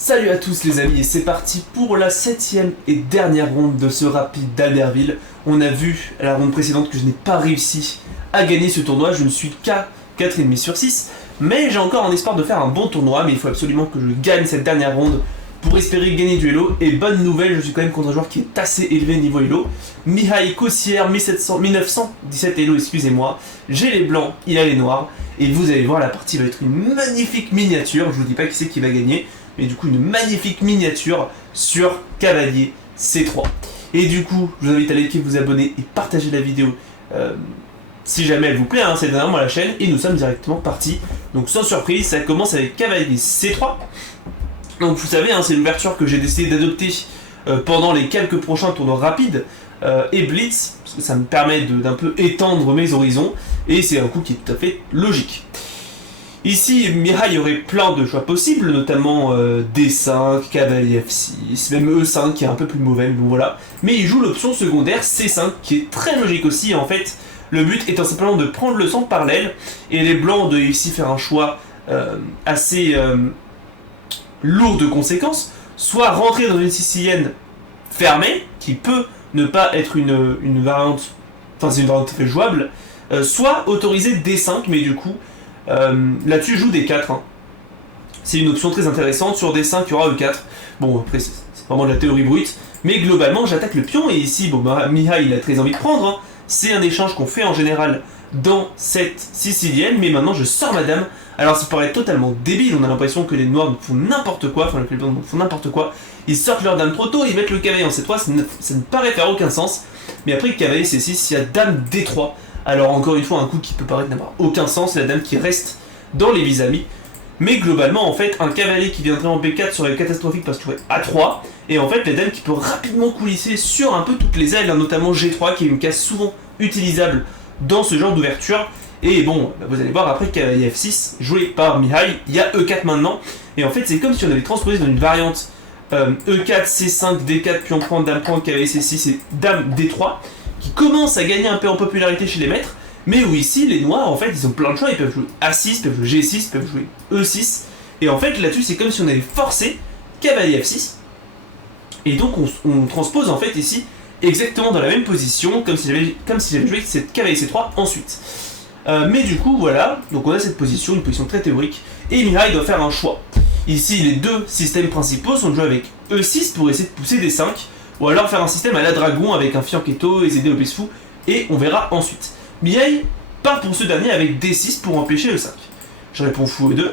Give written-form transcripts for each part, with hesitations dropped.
Salut à tous les amis et c'est parti pour la 7ème et dernière ronde de ce rapide d'Albertville. On a vu à la ronde précédente que je n'ai pas réussi à gagner ce tournoi, je ne suis qu'à 4,5 sur 6. Mais j'ai encore un espoir de faire un bon tournoi, mais il faut absolument que je gagne cette dernière ronde pour espérer gagner du Elo. Et bonne nouvelle, je suis quand même contre un joueur qui est assez élevé niveau Elo. Mihai Kossière, 1917 Elo, excusez-moi. J'ai les blancs, il a les noirs. Et vous allez voir, la partie va être une magnifique miniature. Je vous dis pas qui c'est qui va gagner, mais du coup une magnifique miniature sur Cavalier C3. Et du coup, je vous invite à liker, vous abonner et partager la vidéo si jamais elle vous plaît, hein, c'est dernièrement la chaîne. Et nous sommes directement partis. Donc sans surprise, ça commence avec Cavalier C3. Donc vous savez, hein, c'est l'ouverture que j'ai décidé d'adopter pendant les quelques prochains tournois rapides et Blitz, parce que ça me permet d'un peu étendre mes horizons, et c'est un coup qui est tout à fait logique. Ici, Mihai aurait plein de choix possibles, notamment D5, Cavalier F6, même E5 qui est un peu plus mauvais, mais bon voilà. Mais il joue l'option secondaire C5 qui est très logique aussi, en fait. Le but étant simplement de prendre le centre par l'aile, et les blancs de ici faire un choix assez lourd de conséquences, soit rentrer dans une sicilienne fermée, qui peut ne pas être une variante, enfin c'est une variante tout à fait jouable, soit autoriser D5, mais du coup, là-dessus je joue D4. Hein. C'est une option très intéressante, sur D5 il y aura E4. Bon, après c'est vraiment de la théorie brute, mais globalement j'attaque le pion, et ici, bon bah Mihai il a très envie de prendre, hein. C'est un échange qu'on fait en général dans cette sicilienne, mais maintenant je sors ma dame. Alors ça paraît totalement débile, on a l'impression que les noirs font n'importe quoi, enfin que les blancs font n'importe quoi. Ils sortent leur dame trop tôt, ils mettent le cavalier en C3, ça ne paraît faire aucun sens. Mais après le cavalier C6, il y a dame D3. Alors encore une fois, un coup qui peut paraître n'avoir aucun sens, c'est la dame qui reste dans les vis-à-vis. Mais globalement, en fait, un cavalier qui viendrait en B4 serait catastrophique parce qu'il y aurait A3. Et en fait, la dame qui peut rapidement coulisser sur un peu toutes les ailes, hein, notamment G3, qui est une case souvent utilisable dans ce genre d'ouverture. Et bon, bah vous allez voir après cavalier F6, joué par Mihai, il y a E4 maintenant. Et en fait, c'est comme si on avait transposé dans une variante E4, C5, D4, pion prend, dame prend, cavalier C6 et dame D3, qui commence à gagner un peu en popularité chez les maîtres. Mais où ici, les noirs, en fait, ils ont plein de choix, ils peuvent jouer A6, ils peuvent jouer G6, ils peuvent jouer E6. Et en fait, là-dessus, c'est comme si on avait forcé cavalier F6. Et donc, on transpose, en fait, ici, exactement dans la même position, comme si j'avais joué cette cavalier C3 ensuite. Mais du coup, voilà, donc on a cette position, une position très théorique, et Mihai doit faire un choix. Ici, les deux systèmes principaux sont de jouer avec E6 pour essayer de pousser des 5, ou alors faire un système à la dragon avec un fianchetto et des opus fou, et on verra ensuite. Mihai part pour ce dernier avec D6 pour empêcher E5. Je réponds fou E2,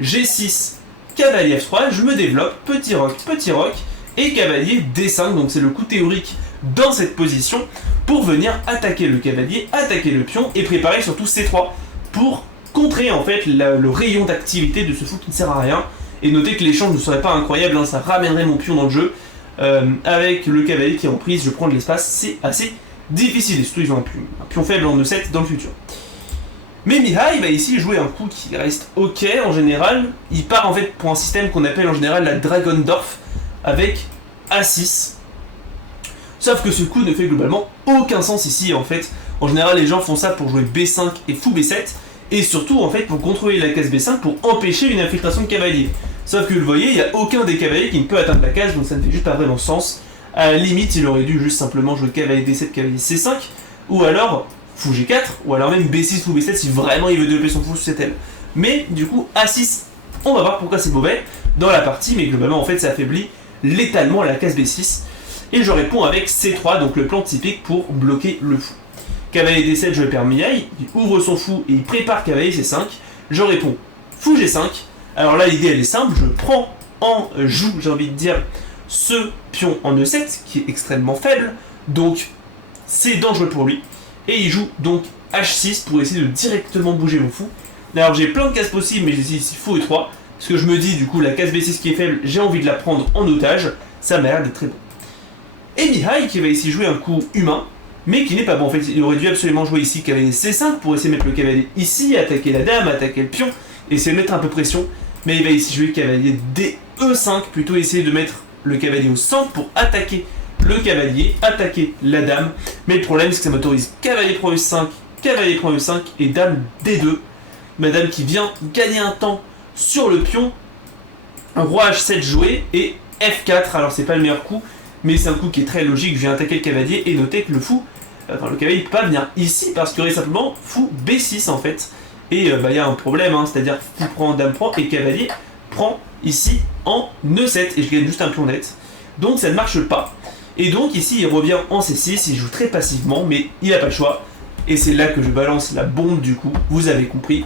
G6, cavalier F3, je me développe, petit roc, et cavalier D5, donc c'est le coup théorique dans cette position, pour venir attaquer le cavalier, attaquer le pion, et préparer surtout C3, pour contrer en fait le rayon d'activité de ce fou qui ne sert à rien. Et notez que l'échange ne serait pas incroyable, hein, ça ramènerait mon pion dans le jeu. Avec le cavalier qui est en prise, je prends de l'espace, c'est assez difficile, et surtout ils ont un pion faible en E7 dans le futur. Mais Mihai va ici jouer un coup qui reste ok en général. Il part en fait pour un système qu'on appelle en général la Dragondorf, avec A6. Sauf que ce coup ne fait globalement aucun sens ici en fait. En général les gens font ça pour jouer B5 et fou B7, et surtout en fait pour contrôler la case B5 pour empêcher une infiltration de cavalier. Sauf que vous le voyez, il n'y a aucun des cavaliers qui ne peut atteindre la case, donc ça ne fait juste pas vraiment sens. À la limite, il aurait dû juste simplement jouer cavalier D7, cavalier C5, ou alors fou G4, ou alors même B6 fou B7 si vraiment il veut développer son fou sur cette aile. Mais du coup, A6, on va voir pourquoi c'est mauvais dans la partie, mais globalement en fait ça affaiblit létalement la case B6. Et je réponds avec C3, donc le plan typique pour bloquer le fou. Cavalier D7, je perds Mihai, il ouvre son fou et il prépare cavalier C5. Je réponds fou G5. Alors là, l'idée elle est simple, je prends en joue, j'ai envie de dire, ce pion en E7 qui est extrêmement faible, donc c'est dangereux pour lui. Et il joue donc H6 pour essayer de directement bouger mon fou. Alors j'ai plein de cases possibles, mais j'ai ici fou E3, parce que je me dis, du coup, la case B6 qui est faible, j'ai envie de la prendre en otage, ça m'a l'air d'être très bon. Et Mihai qui va ici jouer un coup humain, mais qui n'est pas bon. En fait, il aurait dû absolument jouer ici cavalier C5 pour essayer de mettre le cavalier ici, attaquer la dame, attaquer le pion, essayer de mettre un peu pression. Mais il va ici jouer cavalier DE5, plutôt essayer de mettre le cavalier au centre pour attaquer le cavalier, attaquer la dame. Mais le problème, c'est que ça m'autorise cavalier prend E5, cavalier prend E5 et dame D2. Ma dame qui vient gagner un temps sur le pion Roi H7 joué et F4. Alors c'est pas le meilleur coup, mais c'est un coup qui est très logique. Je viens attaquer le cavalier et noter que le fou, le cavalier peut pas venir ici parce qu'il y aurait simplement fou B6 en fait. Et il y a un problème, hein, c'est-à-dire fou prend, dame prend et cavalier prend ici en E7 et je gagne juste un pion net. Donc ça ne marche pas. Et donc ici il revient en C6, il joue très passivement, mais il n'a pas le choix. Et c'est là que je balance la bombe du coup, vous avez compris.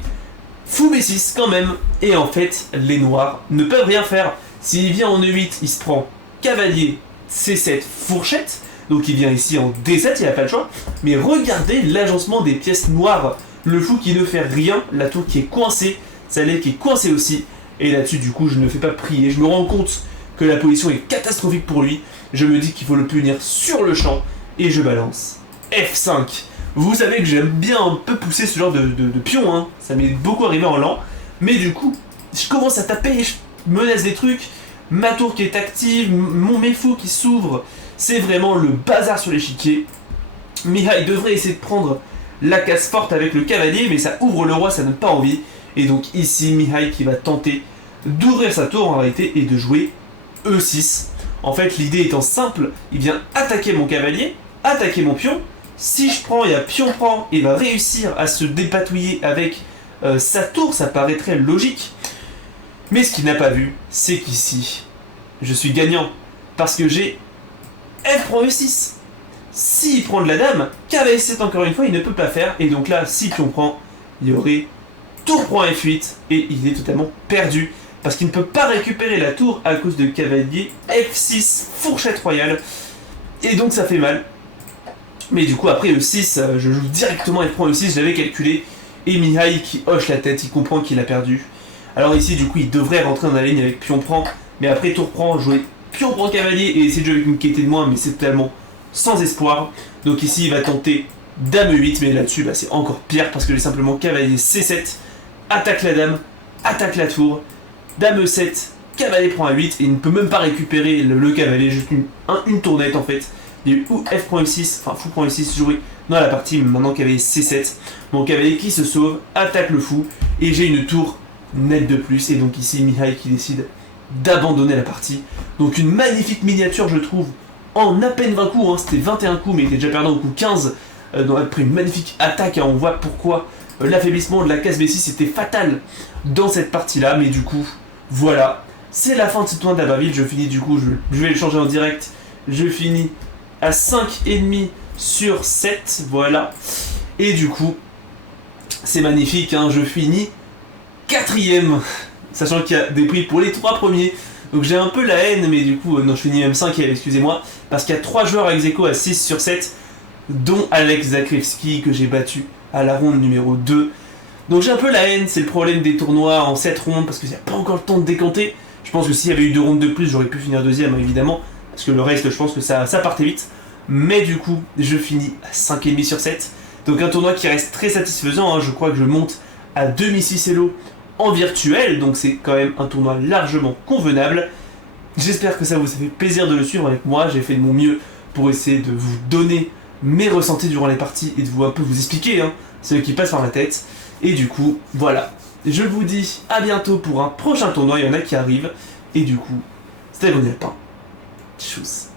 Fou B6 quand même. Et en fait, les noirs ne peuvent rien faire. S'il vient en E8, il se prend cavalier C7 fourchette. Donc il vient ici en D7, il n'a pas le choix. Mais regardez l'agencement des pièces noires. Le fou qui ne fait rien, la tour qui est coincée, sa l'aile qui est coincée aussi. Et là-dessus, du coup, je ne fais pas prier. Je me rends compte que la position est catastrophique pour lui. Je me dis qu'il faut le punir sur le champ. Et je balance F5. Vous savez que j'aime bien un peu pousser ce genre de pion, hein. Ça m'est beaucoup arrivé en lent. Mais du coup, je commence à taper, je menace des trucs. Ma tour qui est active, mes fous qui s'ouvrent. C'est vraiment le bazar sur l'échiquier. Mihai devrait essayer de prendre la case forte avec le cavalier, mais ça ouvre le roi, ça donne pas envie. Et donc ici, Mihai qui va tenter d'ouvrir sa tour en réalité et de jouer E6. En fait, l'idée étant simple, il vient attaquer mon cavalier, attaquer mon pion. Si je prends, il y a pion prend, il va réussir à se dépatouiller avec sa tour, ça paraît très logique. Mais ce qu'il n'a pas vu, c'est qu'ici, je suis gagnant. Parce que j'ai F prend E6. S'il prend de la dame, cavalier 7 encore une fois, il ne peut pas faire. Et donc là, si pion prend, il y aurait tour prend F8 et il est totalement perdu. Parce qu'il ne peut pas récupérer la tour à cause de cavalier F6 fourchette royale. Et donc ça fait mal. Mais du coup après E6, je joue directement F prend E6, j'avais calculé. Et Mihai qui hoche la tête, il comprend qu'il a perdu. Alors ici du coup il devrait rentrer dans la ligne avec pion prend. Mais après tour prend, jouer pion prend cavalier et essayer de jouer avec une qui était de moins, mais c'est totalement sans espoir. Donc ici il va tenter dame E8, mais là-dessus c'est encore pire parce que j'ai simplement cavalier C7, attaque la dame, attaque la tour, dame E7, cavalier prend A8 et il ne peut même pas récupérer le cavalier, juste une tournette en fait. Il y a eu ou F prend E6, enfin fou prend E6 joué dans la partie, mais maintenant cavalier C7. Mon cavalier qui se sauve, attaque le fou et j'ai une tour nette de plus. Et donc ici Mihai qui décide d'abandonner la partie. Donc une magnifique miniature je trouve, en à peine 20 coups, hein. C'était 21 coups mais il était déjà perdant au coup 15. Donc après une magnifique attaque, hein. On voit pourquoi l'affaiblissement de la case B6 était fatal dans cette partie là. Mais du coup voilà, c'est la fin de ce tournoi d'Albertville. Je finis du coup, je vais le changer en direct. Je finis à 5,5 sur 7, voilà. Et du coup, c'est magnifique, hein, je finis 4ème, sachant qu'il y a des prix pour les 3 premiers. Donc j'ai un peu la haine, mais du coup, non, je finis même 5ème, excusez-moi. Parce qu'il y a 3 joueurs ex aequo à 6 sur 7, dont Alex Zakrevski, que j'ai battu à la ronde numéro 2. Donc j'ai un peu la haine, c'est le problème des tournois en 7 rondes, parce qu'il n'y a pas encore le temps de décanter. Je pense que s'il y avait eu 2 rondes de plus, j'aurais pu finir 2ème, évidemment. Parce que le reste, je pense que ça partait vite. Mais du coup, je finis à 5,5 sur 7. Donc un tournoi qui reste très satisfaisant, hein. Je crois que je monte à demi-6 Elo en virtuel. Donc c'est quand même un tournoi largement convenable. J'espère que ça vous a fait plaisir de le suivre avec moi. J'ai fait de mon mieux pour essayer de vous donner mes ressentis durant les parties et de vous un peu vous expliquer, hein, ce qui passe par ma tête. Et du coup, voilà. Je vous dis à bientôt pour un prochain tournoi. Il y en a qui arrivent. Et du coup, c'était Lionel Pain. Tchuss.